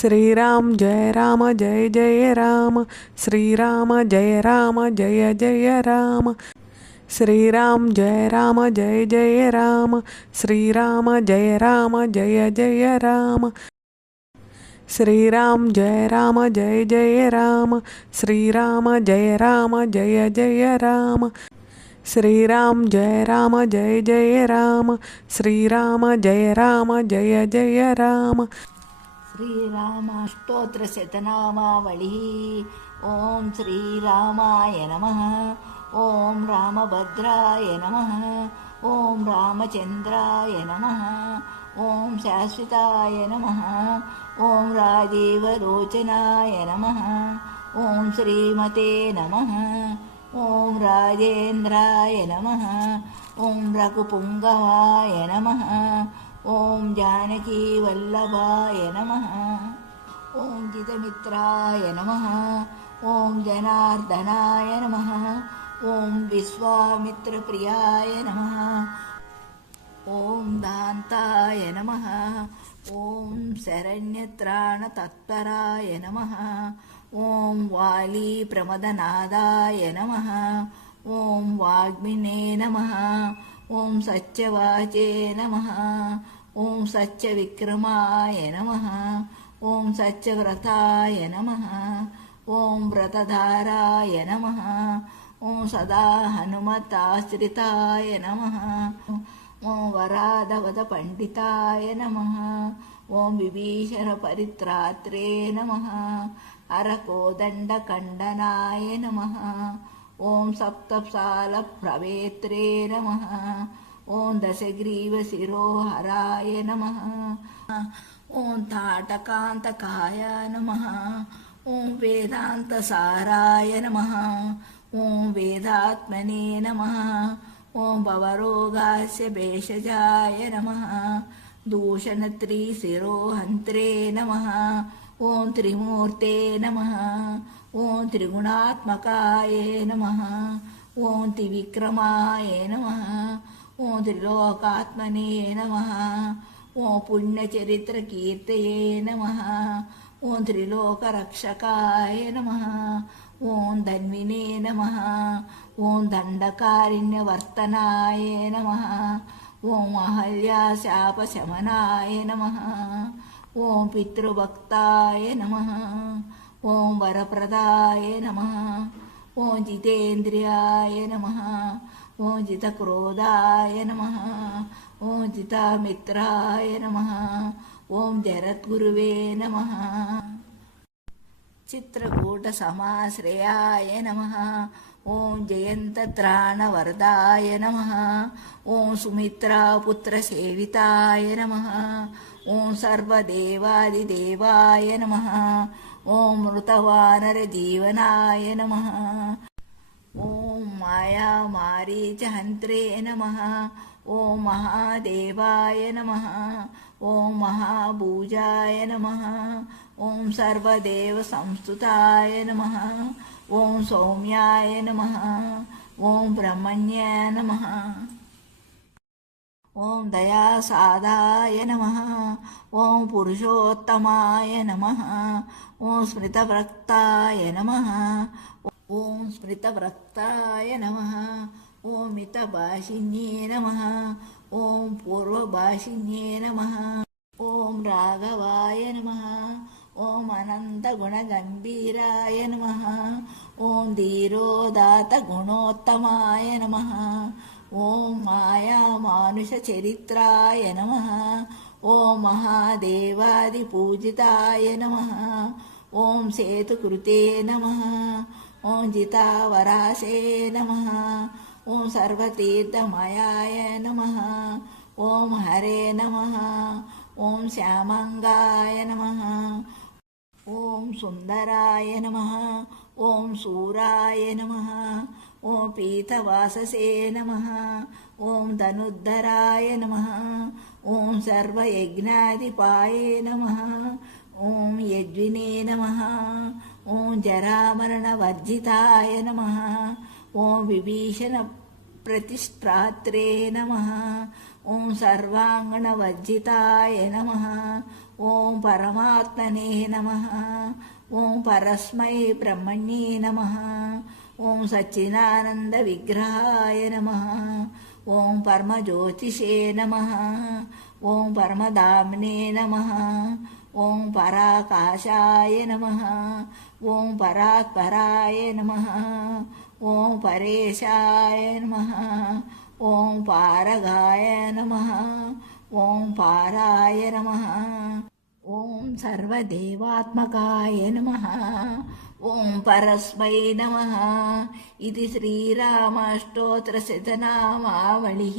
श्रीराम जय जय राम। श्रीराम जय जय राम। श्रीराम जय जय राम। श्रीराम जय जय राम। श्रीराम जय जय राम। श्रीराम जय जय राम। श्रीराम जय जय राम। श्रीराम जय जय राम। श्रीरामाष्टोत्तरशतनामावलिः। ॐ श्रीरामाय नमः। ॐ रामभद्राय नमः। ॐ रामचन्द्राय नमः। ॐ शाश्वताय नमः। ॐ राजीवलोचनाय नमः। ॐ श्रीमते नमः। ॐ राजेन्द्राय नमः। ॐ रघुपुङ्गवाय नमः। ॐ जानकीवल्लभाय नमः। ॐ जितमित्राय नमः। ॐ जनार्दनाय नमः। ॐ विश्वामित्रप्रियाय नमः। ॐ दान्ताय नमः। ॐ शरण्यत्राणतत्पराय नमः। ॐ वालीप्रमदनादाय नमः। ॐ वाग्मिने नमः। ॐ सत्यवाचे नमः। ॐ सत्यविक्रमाय नमः। ॐ सत्यव्रताय नमः। ॐ व्रतधाराय नमः। ॐ सदा हनुमताश्रिताय नमः। ॐ वराधवदपण्डिताय नमः। ॐ विभीषणपरित्रात्रे नमः। अरकोदण्डकण्डनाय नमः। ॐ सप्तसालप्रवेत्रे नमः। ॐ दशग्रीवशिरोहराय नमः। ॐ ताटकान्तकाय नमः। ॐ वेदान्तसाराय नमः। ॐ वेदात्मने नमः। ॐ भवरोगास्य भेषजाय नमः। दूषणत्रिशिरोहन्त्रे नमः। ॐ त्रिमूर्ते नमः। ॐ त्रिगुणात्मकाय नमः। ॐ त्रिविक्रमाय नमः। ॐ त्रिलोकात्मने नमः। ॐ पुण्यचरित्रकीर्तये नमः। ॐ त्रिलोकरक्षकाय नमः। ॐ धन्विने नमः। ॐ दण्डकारिण्यवर्तनाय नमः। ॐ अहल्याशापशमनाय नमः। ॐ पितृभक्ताय नमः। ॐ वरप्रदाय नमः। ॐ जितेन्द्रियाय नमः। ॐ जितक्रोधाय नमः। ॐ जितमित्राय नमः। ॐ जरद्गुरुवे नमः। चित्रकूटसमाश्रयाय नमः। ॐ जयन्तत्राणवरदाय नमः। ॐ सुमित्रापुत्रसेविताय नमः। ॐ सर्वदेवादिदेवाय नमः। ॐ मृतवानरजीवनाय नमः। ॐ मायामारीचहन्त्रे नमः। ॐ महादेवाय नमः। ॐ महाभुजाय नमः। ॐ सर्वदेवसंस्तुताय नमः। ॐ सौम्याय नमः। ॐ ब्रह्मण्याय नमः। ॐ दयासादाय नमः। ॐ पुरुषोत्तमाय नमः। ॐ स्मृतव्रताय नमः। ॐ स्मृतव्रताय नमः। ॐ मितभाषिन्ये नमः। ॐ पूर्वभाषिन्ये नमः। ॐ राघवाय नमः। ॐ अनन्तगुणगम्भीराय नमः। ॐ धीरोदात्तगुणोत्तमाय नमः। ॐ मायामानुषचरित्राय नमः। ॐ महादेवादिपूजिताय नमः। ॐ सेतुकृते नमः। ॐ जितावरासे नमः। ॐ सर्वतीर्थमयाय नमः। ॐ हरे नमः। ॐ श्यामङ्गाय नमः। ॐ सुन्दराय नमः। ॐ शूराय नमः। ॐ पीतवाससे नमः। ॐ धनुद्धराय नमः। ॐ सर्वयज्ञाधिपाये नमः। ॐ यज्विने नमः। ॐ जरामरणवर्जिताय नमः। ॐ विभीषणप्रतिष्ठात्रे नमः। ॐ सर्वाङ्गणवर्जिताय नमः। ॐ परमात्मने नमः ॐ परस्मै ब्रह्मण्ये नमः ॐ सच्चिदानन्दविग्रहाय नमः ॐ परमज्योतिषे नमः ॐ परमधाम्ने नमः ॐ पराकाशाय नमः ॐ परात्पराय नमः ॐ परेशाय नमः ॐ पारगाय नमः ॐ पाराय नमः ॐ सर्वदेवात्मकाय नमः ॐ परस्मै नमः इति श्रीरामस्तोत्रशतनामावलिः।